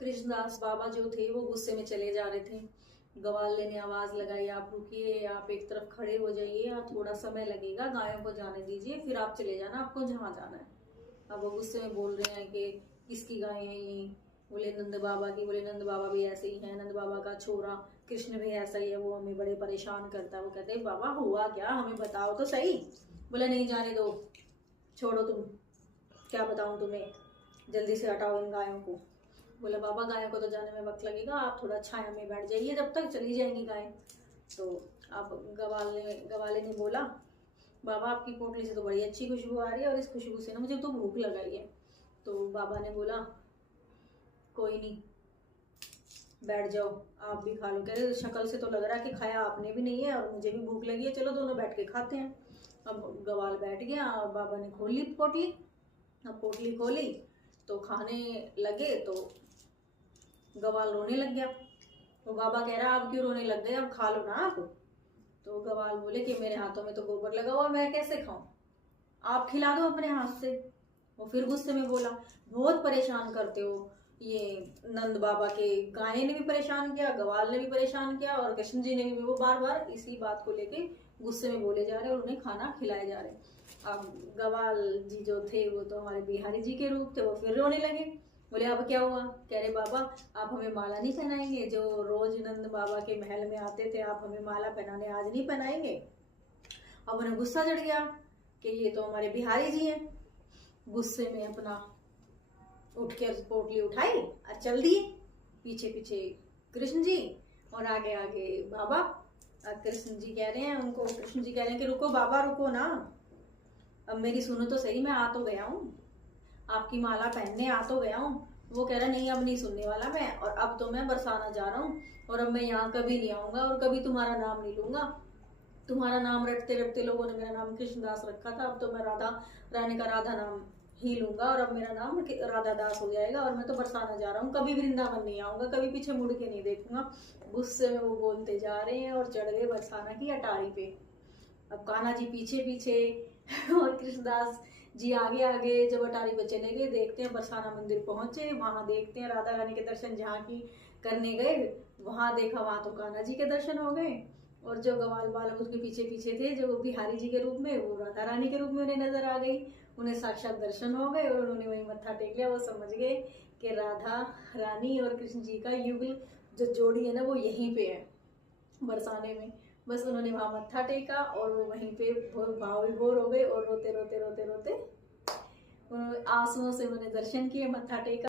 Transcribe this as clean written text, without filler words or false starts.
कृष्णदास बाबा जो थे वो गुस्से में चले जा रहे थे। ग्वाले ने आवाज लगाई, आप रुकिए, आप एक तरफ खड़े हो जाइए, यहाँ थोड़ा समय लगेगा, गायों को जाने दीजिए, फिर आप चले जाना, आपको जहाँ जाना है। अब वो गुस्से में बोल रहे हैं कि किसकी गाय है ये? बोले नंद बाबा की। बोले नंद बाबा भी ऐसे ही है, नंद बाबा का छोरा कृष्ण भी ऐसा ही है, वो हमें बड़े परेशान करता है। वो कहते हैं बाबा हुआ क्या, हमें बताओ तो सही। बोले नहीं जाने दो, छोड़ो तुम, क्या बताऊं तुम्हें, जल्दी से हटाओ इन गायों को। बोला बाबा गायों को तो जाने में वक्त लगेगा, आप थोड़ा छाया में बैठ जाइए, जब तक चली जाएंगी गायें। तो अब गवाले ने बोला बाबा आपकी पोटली से तो बड़ी अच्छी खुशबू आ रही है, और इस खुशबू से ना मुझे तो भूख लगाई है। तो बाबा ने बोला कोई नहीं, बैठ जाओ, आप भी खा लो। कह रहे शक्ल से तो लग रहा है कि खाया आपने भी नहीं है और मुझे भी भूख लगी है, चलो दोनों बैठ के खाते हैं। अब गवाल बैठ गया और बाबा ने खोल ली पोटली। अब पोटली खोली तो खाने लगे तो गवाल रोने लग गया। तो बाबा कह रहा आप क्यों रोने लग गए, अब खा लो ना आप। तो गवाल बोले कि मेरे हाथों में तो गोबर लगा हुआ, मैं कैसे खाऊं, आप खिला दो अपने हाथ से। वो फिर गुस्से में बोला बहुत परेशान करते हो, ये नंद बाबा के गाय ने भी परेशान किया, गवाल ने भी परेशान किया, और कृष्ण जी ने भी। वो बार बार इसी बात को लेके गुस्से में बोले जा रहे और उन्हें खाना खिलाए जा रहे। अब गवाल जी जो थे वो तो हमारे बिहारी जी के रूप थे, वो फिर रोने लगे। बोले अब क्या हुआ? कह रहे बाबा आप हमें माला नहीं पहनाएंगे, जो रोज नंद बाबा के महल में आते थे, आप हमें माला पहनाने आज नहीं पहनाएंगे? अब उन्हें गुस्सा चढ़ गया कि ये तो हमारे बिहारी जी हैं। गुस्से में अपना उठ के पोटली उठाई और चल दिए, पीछे पीछे कृष्ण जी और आगे आगे बाबा। कृष्ण जी कह रहे हैं उनको, कृष्ण जी कह रहे हैं कि रुको बाबा रुको ना, अब मेरी सुनो तो सही, मैं आ तो गया हूँ, आपकी माला पहनने आ तो गया हूँ। वो कह रहा नहीं अब नहीं सुनने वाला मैं, और अब तो मैं बरसाना जा रहा हूँ, और अब मैं यहाँ कभी नहीं आऊंगा और कभी तुम्हारा नाम नहीं लूंगा। तुम्हारा नाम रटते रटते लोगों ने मेरा नाम कृष्णदास रखा था, अब तो मैं राधा रानी का राधा नाम ही लूंगा, और अब मेरा नाम राधा दास हो जाएगा, और मैं तो बरसाना जा रहा हूँ, कभी वृंदावन नहीं आऊंगा, कभी पीछे मुड़ के नहीं देखूंगा। गुस्से में वो बोलते जा रहे हैं और चढ़ गए बरसाना की अटारी पे। अब कान्हा जी पीछे पीछे और कृष्णदास जी आगे आगे। जब अटारी पे चले गए, देखते हैं बरसाना मंदिर पहुंचे, वहां देखते हैं राधा रानी के दर्शन, जहाँ की करने गए वहां देखा, वहां तो कान्हा जी के दर्शन हो गए, और जो गवाल बालक उसके पीछे पीछे थे जो बिहारी जी के रूप में, वो राधा रानी के रूप में उन्हें नजर आ गई। उन्हें साक्षात दर्शन हो गए और उन्होंने वही मत्था टेक लिया। वो समझ गए कि राधा रानी और कृष्ण जी का युगल जो जोड़ी है ना वो यहीं पे है बरसाने में। बस उन्होंने वहां मत्था टेका और वो वहीं पे भाव विभोर हो गए, और रोते रोते रोते रोते आंसुओं से उन्होंने दर्शन किए, मत्था टेका।